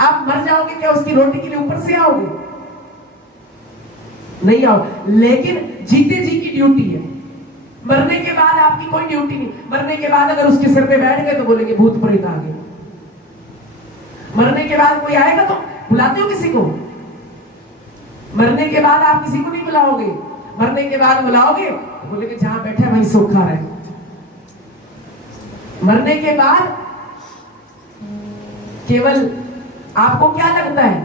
आप मर जाओगे क्या उसकी रोटी के लिए ऊपर से आओगे? नहीं आओ। लेकिन जीते जी की ड्यूटी है, मरने के बाद आपकी कोई ड्यूटी नहीं। मरने के बाद अगर उसके सिर पे बैठ गए तो बोलेंगे भूत प्रेत आ गए। मरने के बाद कोई आएगा तो बुलाते हो किसी को? मरने के बाद आप किसी को नहीं बुलाओगे। मरने के बाद बुलाओगे तो बोलेंगे जहां बैठे वहीं सोखा रहे। मरने के बाद केवल आपको क्या लगता है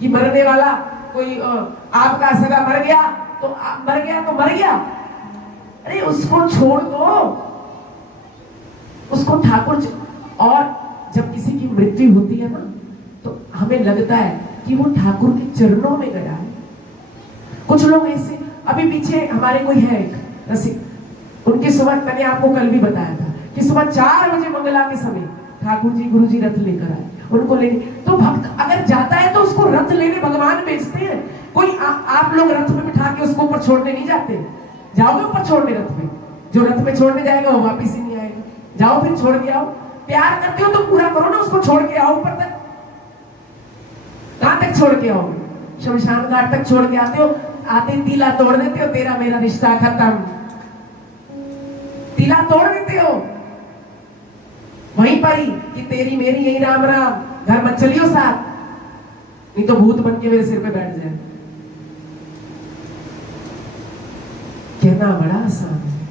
कि मरने वाला कोई आपका सगा मर गया तो मर गया। अरे उसको छोड़ दो, उसको ठाकुर। और जब किसी की मृत्यु होती है ना, तो हमें लगता है कि वो ठाकुर के चरणों में गया है। कुछ लोग ऐसे, अभी पीछे हमारे कोई है एक रसिक, उनकी सुबह, मैंने आपको कल भी बताया था कि सुबह 4 बजे मंगला के समय ठाकुर जी गुरु जी रथ लेकर आए, उनको लेने। तो भक्त अगर जाता है तो उसको रथ लेने भगवान भेजते हैं। कोई आप लोग रथ में बिठा के उसको ऊपर छोड़ने नहीं जाते। जाओगे ऊपर छोड़ने रथ में? जो रथ में छोड़ने जाएगा वो वापिस ही नहीं आएगा। जाओ फिर छोड़ के आओ। प्यार करते हो तो पूरा करो ना, उसको छोड़ के आओ ऊपर तक। कहां तक छोड़ के आओगे? शमशान घाट तक छोड़ के आते हो, आते तीला तोड़ देते हो, तेरा मेरा रिश्ता खत्म। तीला तोड़ देते हो वहीं पर ही कि तेरी मेरी यही राम राम, घर मत चलियो साथ, नहीं तो भूत बन के मेरे सिर पे बैठ जाए। कहना बड़ा आसान है,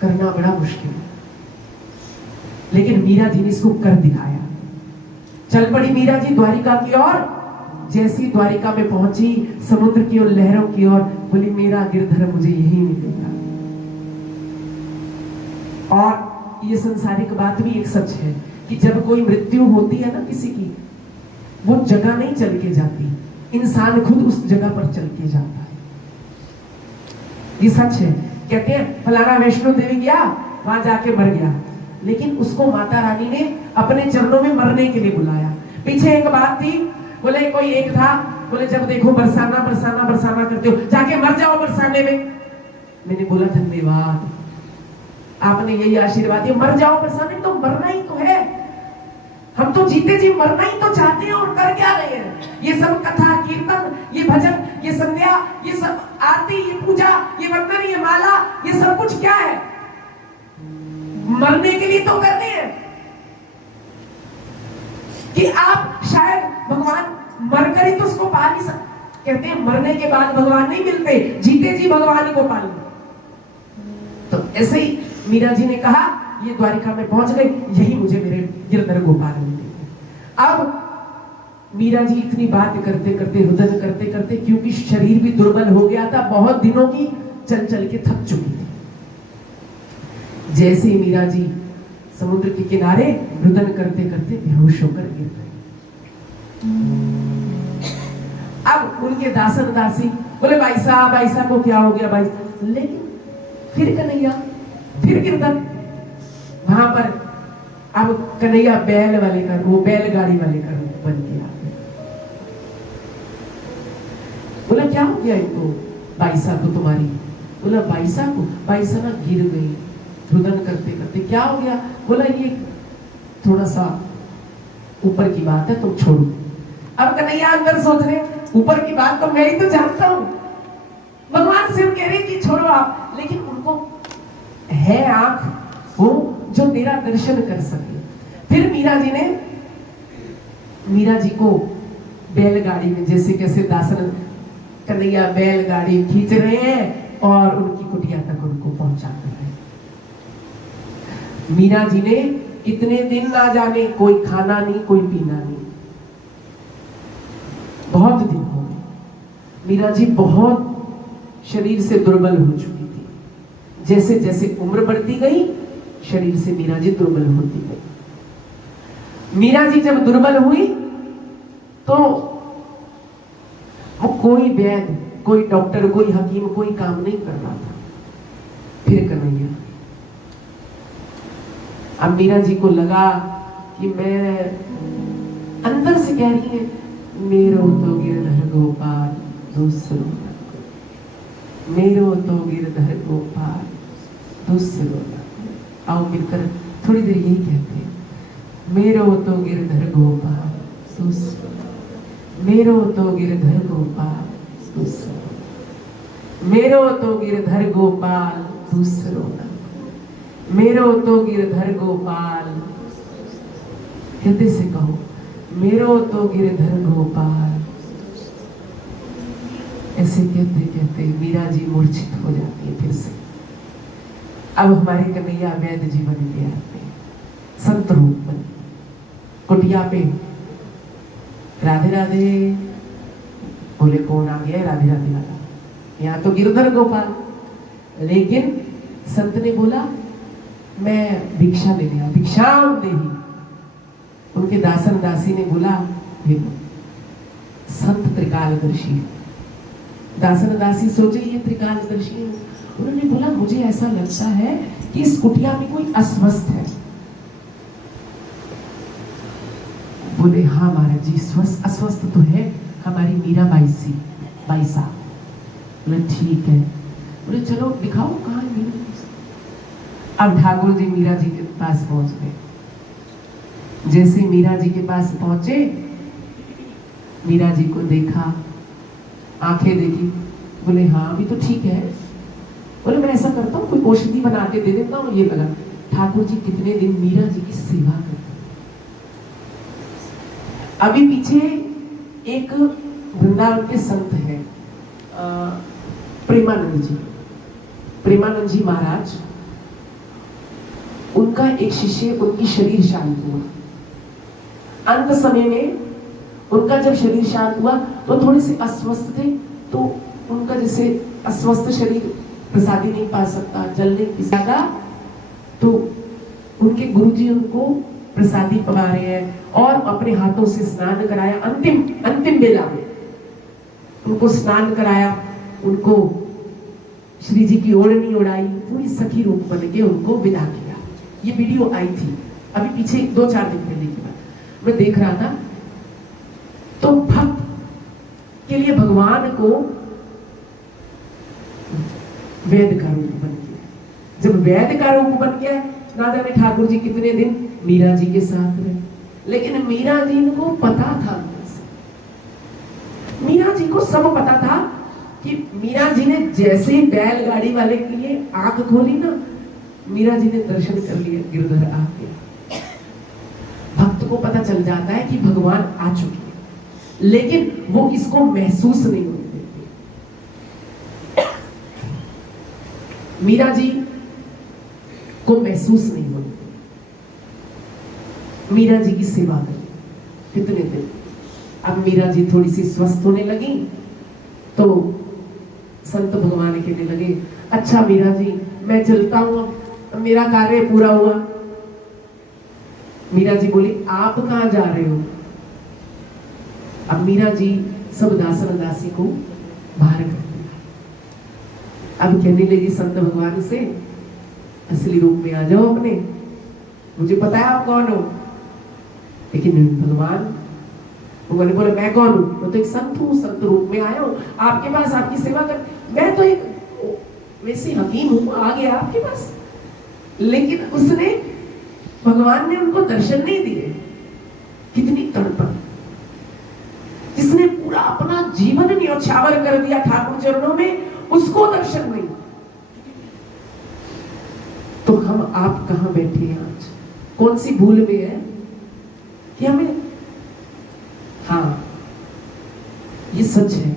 करना बड़ा मुश्किल है। लेकिन मीरा जी ने इसको कर दिखाया। चल पड़ी मीरा जी द्वारिका की ओर। जैसी द्वारिका में पहुंची, समुद्र की ओर, लहरों की ओर, बोली मेरा गिरधर मुझे यही मिलेगा। और ये संसारिक बात भी एक सच है कि जब कोई मृत्यु होती है ना किसी की, वो जगह नहीं चल के जाती, इंसान खुद उस जगह पर चल के जाता है। ये सच है। कहते हैं फलाना वैष्णो देवी गया, वहां जाके मर गया, लेकिन उसको माता रानी ने अपने चरणों में मरने के लिए बुलाया। पीछे एक बात थी, बोले कोई एक था, बोले जब देखो बरसाना बरसाना बरसाना करते हो, जाके मर जाओ बरसाने में। मैंने बोला धन्यवाद, आपने यही आशीर्वाद दिया, मर जाओ बरसाने में। तो मरना ही तो है, हम तो जीते जी मरना ही तो चाहते हैं, और कर क्या रहे हैं? ये सब कथा कीर्तन, ये भजन, ये संध्या, ये सब आरती, ये पूजा, ये वंदन, ये माला, ये सब कुछ क्या है? मरने के लिए तो करते हैं। कि आप शायद भगवान मरकर ही तो उसको पा नहीं सकते। कहते हैं मरने के बाद भगवान नहीं मिलते, जीते जी भगवान को पा लो। ऐसे ही मीरा जी ने कहा ये द्वारिका में पहुंच गई, यही मुझे मेरे गिरधर गोपाल मिले। अब मीरा जी इतनी बात करते करते, रुदन करते करते, क्योंकि शरीर भी दुर्बल हो गया था, बहुत दिनों की चल चल के थक चुकी थी। जैसे ही मीरा जी समुद्र के किनारे रुदन करते करते बेहोश होकर गिर गई। अब उनके दासन दासी बोले भाई साहब को क्या हो गया भाई, लेकिन फिर कन्हैया, फिर गिरधर। वहां पर अब कन्हैया बैल वाले का, वो बैलगाड़ी वाले का रूप बन गया। बोला क्या हो गया इनको, बाईसा को तुम्हारी? बोला बाईसा को, बाईसा ना गिर गई रुदन करते करते। क्या हो गया? बोला ये थोड़ा सा ऊपर की बात है, तुम छोड़ो। अब कन्हैया अंदर सोच रहे ऊपर की बात तो मैं ही तो जानता हूं, भगवान शिव कह रहे कि छोड़ो आप, लेकिन उनको है आंख वो जो तेरा दर्शन कर सके। फिर मीरा जी को बैलगाड़ी में जैसे कैसे दासन कन्हैया बैलगाड़ी खींच रहे हैं और उनकी कुटिया तक उनको पहुंचा कर रहे हैं। मीरा जी ने इतने दिन ना जाने कोई खाना नहीं, कोई पीना नहीं, बहुत दिन हो गए। मीरा जी बहुत शरीर से दुर्बल हो चुकी थी। जैसे जैसे उम्र बढ़ती गई, शरीर से मीरा जी दुर्बल होती गई। मीरा जी जब दुर्बल हुई तो वो कोई वैद्य, कोई डॉक्टर, कोई हकीम, कोई काम नहीं कर रहा था। फिर कन्हैया, अब मीरा जी को लगा कि मैं अंदर से कह रही है मेरो तो गिरधर गोपाल दूसरो, मेरो तो गिरधर गोपाल दूसरो। आओ मिलकर थोड़ी देर यही कहते हैं, मेरो तो गिरधर गोपाल दूसरो, मेरो तो गिरधर गोपाल दूसरो, मेरो तो गिरधर गोपाल दूसरो, मेरो तो गिरधर गोपाल। हृदय से कहो, मेरो तो गिरधर गोपाल। ऐसे कहते कहते मीरा जी मूर्छित हो जाती है फिर से। अब हमारे कन्हैया वैद्य जी बन गए, संत रूप बन, कुटिया पे राधे राधे बोले, कौन आ गया राधे राधे वाला? यहाँ तो गिरधर गोपाल। लेकिन संत ने बोला मैं भिक्षा लेने आया, भिक्षाम देही। उनके दासन दासी ने बोला देखो संत त्रिकालदर्शी। दासन दासी सोचे ये त्रिकालदर्शी है। उन्होंने बोला मुझे ऐसा लगता है कि इस कुटिया में कोई अस्वस्थ है। बोले हाँ महाराज जी, अस्वस्थ तो है हमारी मीरा बाईसा। बोले ठीक है। बोले चलो दिखाओ कहाँ है मीरा। अब ठाकुर जी मीरा जी के पास पहुंच गए। जैसे मीरा जी के पास पहुंचे, मीरा जी को देखा, आंखें देखी, बोले हाँ अभी तो ठीक है। बोले मैं ऐसा करता हूँ कोई औषधि बना के दे देता हूँ, ये लगा। ठाकुर जी कितने दिन मीरा जी की सेवा करते। अभी पीछे एक वृंदावन के संत हैं प्रेमानंद जी महाराज। उनका एक शिष्य, उनकी शरीर शांत हुआ। अंत समय में उनका जब शरीर शांत हुआ तो थोड़े से अस्वस्थ थे, तो उनका जैसे अस्वस्थ शरीर प्रसादी नहीं पा सकता, जल नहीं पी सकता, तो उनके गुरुजी उनको प्रसादी पका रहे हैं और अपने हाथों से स्नान कराया। अंतिम बेला में उनको स्नान कराया, उनको श्री जी की ओढ़नी उड़ाई, पूरी सखी रूप बन के उनको विदा किया। ये वीडियो आई थी अभी पीछे 2-4 दिन पहले की बात, मैं देख रहा था। तो भक्त के लिए भगवान को वेद का रूप बन गया। जब वेद का रूप बन गया, ना जाने ठाकुर जी कितने दिन मीरा जी के साथ रहे। लेकिन मीरा जी को पता था, मीरा जी को सब पता था कि मीरा जी ने जैसे ही बैलगाड़ी वाले के लिए आंख खोली ना, मीरा जी ने दर्शन कर लिया, गिरधर आ गया। भक्त को पता चल जाता है कि भगवान आ चुके हैं, लेकिन वो इसको महसूस नहीं होने देते। मीरा जी को महसूस नहीं होने। मीरा जी की सेवा करी कितने दिन। अब मीरा जी थोड़ी सी स्वस्थ होने लगी तो संत भगवान कहने लगे, अच्छा मीरा जी मैं चलता हूं, अब मेरा कार्य पूरा हुआ। मीरा जी बोली, आप कहां जा रहे हो? अब मीरा जी सब दासन दासी को बाहर कर दिया। अब कहने लगी संत भगवान से, असली रूप में आ जाओ अपने, मुझे पता है आप कौन हो। लेकिन भगवान उन्होंने बोला, मैं कौन हूं? मैं तो एक संत हूं, संत रूप में आया हूं आपके पास आपकी सेवा कर। मैं तो एक वैसे हकीम हूं, आ गया आपके पास। लेकिन उसने, भगवान ने उनको दर्शन नहीं दिए। कितनी तड़पन, जिसने पूरा अपना जीवन न्योछावर कर दिया ठाकुर चरणों में, उसको दर्शन नहीं। तो हम आप कहां बैठे हैं आज? कौन सी भूल में है कि हमें, हाँ ये सच है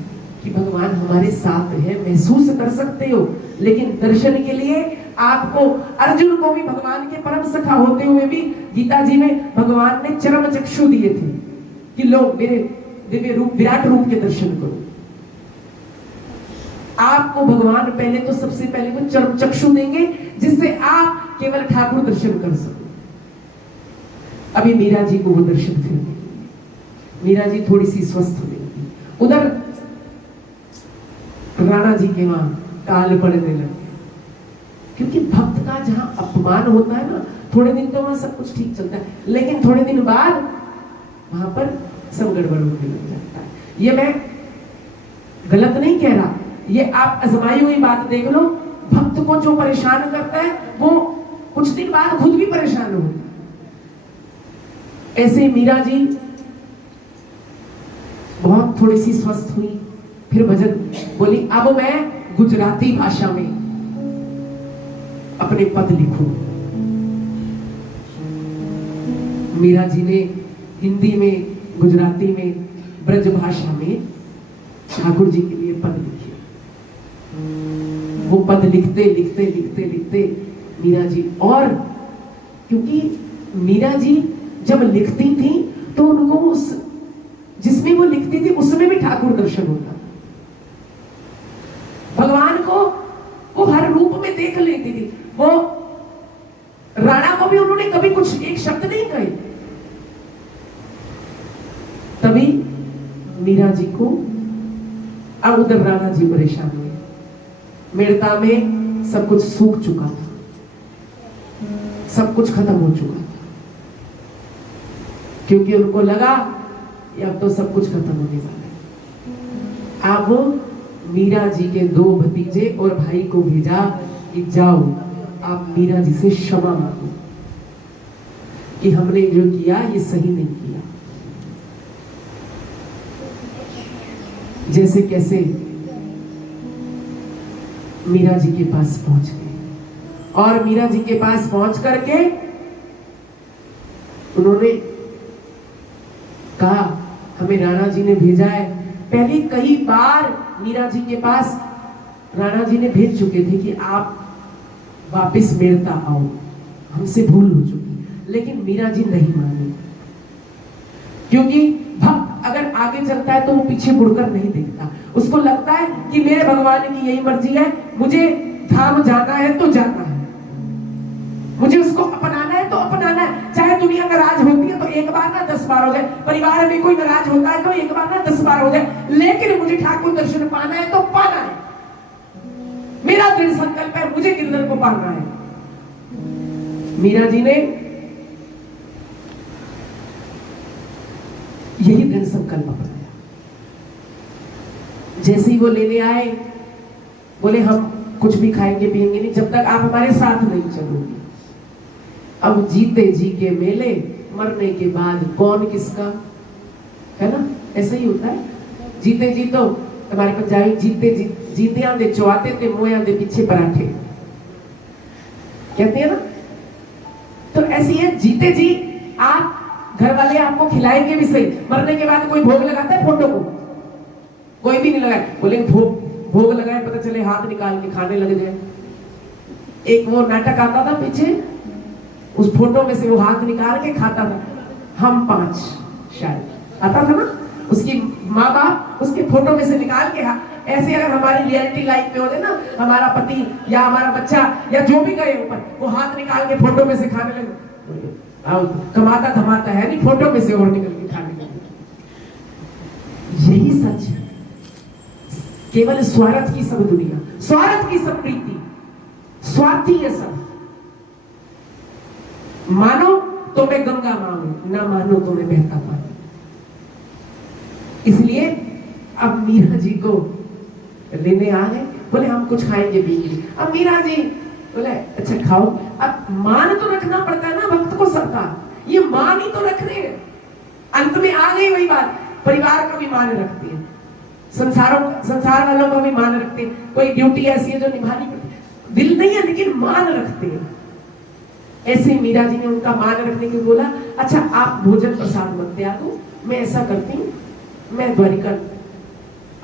कि भगवान हमारे साथ है, महसूस कर सकते हो। लेकिन दर्शन के लिए आपको, अर्जुन को भी भगवान के परम सखा होते हुए भी गीता जी में भगवान ने चरम चक्षु दिए थे कि लो मेरे दिव्य रूप, विराट रूप के दर्शन करो। आपको भगवान पहले तो सबसे पहले वो चरम चक्षु देंगे जिससे आप केवल ठाकुर दर्शन कर सको। अभी मीरा जी को वो दर्शन फिर नहीं। मीरा जी थोड़ी सी स्वस्थ हो गई। उधर राणा जी के वहां काल पड़ने लगे, क्योंकि भक्त का जहां अपमान होता है ना, थोड़े दिन तो वहां सब कुछ ठीक चलता है, लेकिन थोड़े दिन बाद वहां पर सब गड़बड़ होने लग जाता है। ये मैं गलत नहीं कह रहा, ये आप आजमाई हुई बात देख लो। भक्त को जो परेशान करता है वो कुछ दिन बाद खुद भी परेशान होता है। ऐसे मीरा जी बहुत थोड़ी सी स्वस्थ हुई, फिर भजन बोली, अब मैं गुजराती भाषा में अपने पद लिखूं। मीरा जी ने हिंदी में, गुजराती में, ब्रज भाषा में ठाकुर जी के लिए पद लिखे। वो पद लिखते लिखते लिखते लिखते मीरा जी, और क्योंकि मीरा जी जब लिखती थी तो उनको उस जिसमें वो लिखती थी उसमें भी ठाकुर दर्शन होता था। भगवान को वो हर रूप में देख लेती थी। वो राणा को भी उन्होंने कभी कुछ एक शब्द नहीं कहे। तभी मीरा जी को, अब उधर राणा जी परेशान हुए। मेड़ता में सब कुछ सूख चुका था, सब कुछ खत्म हो चुका था, क्योंकि उनको लगा अब तो सब कुछ खत्म होने वाला है। अब मीरा जी के दो भतीजे और भाई को भेजा कि जाओ आप मीरा जी से क्षमा मांगो कि हमने जो किया ये सही नहीं किया। जैसे कैसे मीरा जी के पास पहुंच गए, और मीरा जी के पास पहुंच करके उन्होंने कहा, हमें राणा जी ने भेजा है। पहले कई बार मीरा जी के पास राणा जी ने भेज चुके थे कि आप वापस मेड़ता आओ, हमसे भूल हो चुकी। लेकिन मीरा जी नहीं मानी, क्योंकि भक्त अगर आगे चलता है तो वो पीछे मुड़कर नहीं देखता। उसको लगता है कि मेरे भगवान की यही मर्जी है, मुझे धाम जाना है तो जाना है, मुझे उसको अपनाना है तो अपनाना है। चाहे दुनिया नाराज होती है तो एक बार ना 10 बार हो जाए, परिवार में कोई नाराज होता है तो एक बार ना 10 बार हो जाए, लेकिन मुझे ठाकुर दर्शन पाना है तो पाना है। मेरा दृढ़ संकल्प है, मुझे गिरधर को पाना है। मीरा जी ने यही दृढ़ संकल्प अपनाया। जैसे ही वो लेने आए, बोले हम कुछ भी खाएंगे पिएंगे नहीं जब तक आप हमारे साथ नहीं चलोगे। अब जीते जी के मेले, मरने के बाद कौन किसका, है ना? ऐसा ही होता है। जीते जी तो हमारे पंजाबी जीते जी, जीतियां दे चुआते ते मोया दे पीछे पराठे कहते हैं ना। तो ऐसी है, जीते जी आप, घर वाले आपको खिलाएंगे भी सही, मरने के बाद कोई भोग लगाता है फोटो को? कोई भी नहीं लगाए। बोलेंगे भोग लगाए, पता चले हाथ निकाल के खाने लग जाए। एक वो नाटक आता था पीछे, उस फोटो में से वो हाथ निकाल के खाता था, हम 5 शायद आता था ना, उसकी माँ बाप उसके फोटो में से निकाल के ऐसे अगर हमारी रियलिटी लाइफ में होते ना, हमारा पति या हमारा बच्चा या जो भी गए ऊपर, वो हाथ निकाल के फोटो में से खाने लगे, कमाता धमाता है नहीं, फोटो में से और निकल के खाने लगे। यही सच है। केवल स्वार्थ की सब दुनिया, स्वार्थ की सब प्रीति, स्वार्थी है सब। मानो तो मैं गंगा मां हूं, ना मानो तो मैं बहता पानी। इसलिए अब मीरा जी को लेने आ गए, बोले हम कुछ खाएंगे पिएंगे। अब मीरा जी बोले अच्छा खाओ। अब मान तो रखना पड़ता है ना भक्त को सबका, ये मान ही तो रख रहे हैं। अंत में आ गई वही बात, परिवार का भी मान रखती है, संसार वालों का भी मान रखते हैं। कोई ड्यूटी ऐसी है जो निभानी पड़ती है, दिल नहीं है लेकिन मान रखते हैं। ऐसे मीरा जी ने उनका मान रखने के बोला अच्छा आप भोजन प्रसाद मत त्यागो, मैं ऐसा करती हूँ, मैं द्वारिका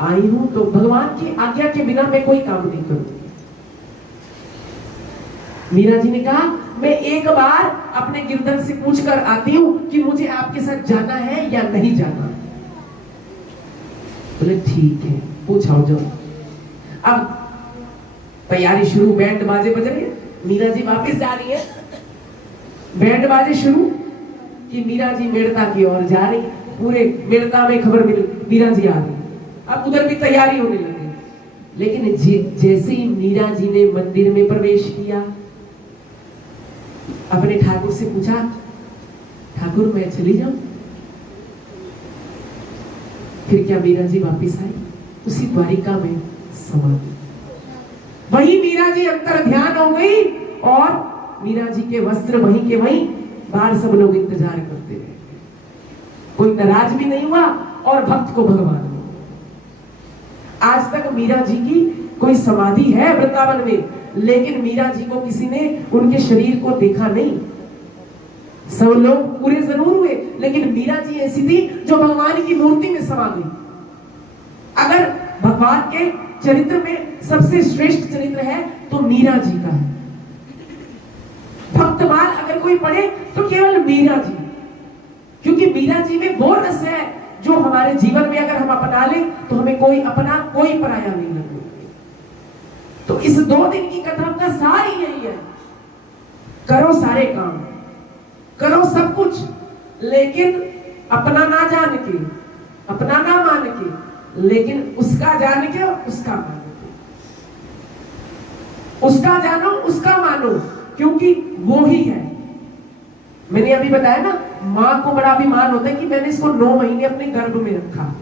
आई हूं तो भगवान की आज्ञा के बिना मैं कोई काम नहीं करूंगी। मीरा जी ने कहा मैं एक बार अपने गिरधर से पूछ कर आती हूं कि मुझे आपके साथ जाना है या नहीं जाना। बोले ठीक है, पूछाओ जो। अब तैयारी शुरू, बैंड बाजे बज रही है, मीरा जी वापस जा रही है, बैंड बाजे शुरू कि मीरा जी मेड़ता की ओर जा रही, पूरे मेड़ता में खबर मिली मीरा जी आ रही। अब उधर भी तैयारी होने लगी, लेकिन जैसे ही मीरा जी ने मंदिर में प्रवेश किया, अपने ठाकुर से पूछा ठाकुर मैं चली जाऊं? फिर क्या मीरा जी वापिस आई, उसी द्वारिका में समा गई। वही मीरा जी अंतर ध्यान हो गई और मीरा जी के वस्त्र वहीं के वहीं, बाहर सब लोग इंतजार करते रहे, कोई नाराज भी नहीं हुआ और भक्त को भगवान मिला। आज तक मीरा जी की कोई समाधि है वृंदावन में, लेकिन मीरा जी को किसी ने उनके शरीर को देखा नहीं। सब लोग पूरे जरूर हुए, लेकिन मीरा जी ऐसी थी जो भगवान की मूर्ति में समा गई। अगर भगवान के चरित्र में सबसे श्रेष्ठ चरित्र है तो मीरा जी का है। भक्तमाल अगर कोई पढ़े तो केवल मीरा जी, क्योंकि मीरा जी में वो रस है जो हमारे जीवन में अगर हम अपना ले तो हमें कोई अपना कोई पराया नहीं लगेगा। तो इस 2 दिन की कथा का सार ही यही है, करो सारे काम, करो सब कुछ, लेकिन अपना ना जान के, अपना ना मान के, लेकिन उसका जान के, उसका मान के, उसका जानो उसका मानो, क्योंकि वो ही है। मैंने अभी बताया ना, मां को बड़ा अभिमान होता है कि मैंने इसको 9 महीने अपने गर्भ में रखा,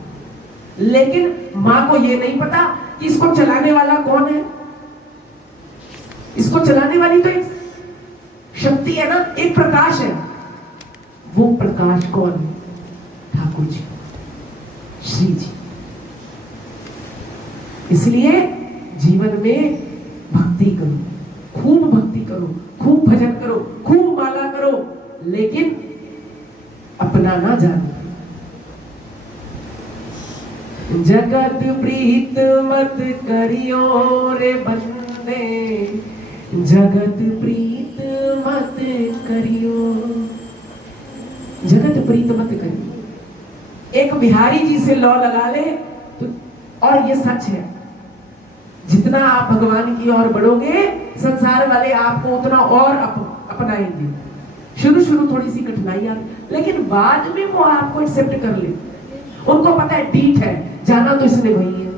लेकिन मां को ये नहीं पता कि इसको चलाने वाला कौन है। इसको चलाने वाली तो एक शक्ति है ना, एक प्रकाश है। वो प्रकाश कौन है? ठाकुर जी, श्री जी। इसलिए जीवन में भक्ति करो, खूब भक्ति करो, खूब भजन करो, खूब माला करो, लेकिन अपना ना जानो। जगत प्रीत मत करियो रे बंदे, जगत प्रीत मत करियो, जगत प्रीत मत करियो। एक बिहारी जी से लौ लगा ले तो, और ये सच है, जितना आप भगवान की ओर बढ़ोगे संसार वाले आपको उतना और अपनाएंगे। शुरू शुरू थोड़ी सी कठिनाई आती, लेकिन बाद में वो आपको एक्सेप्ट कर ले। उनको पता है डीठ है, जाना तो इसने वही है,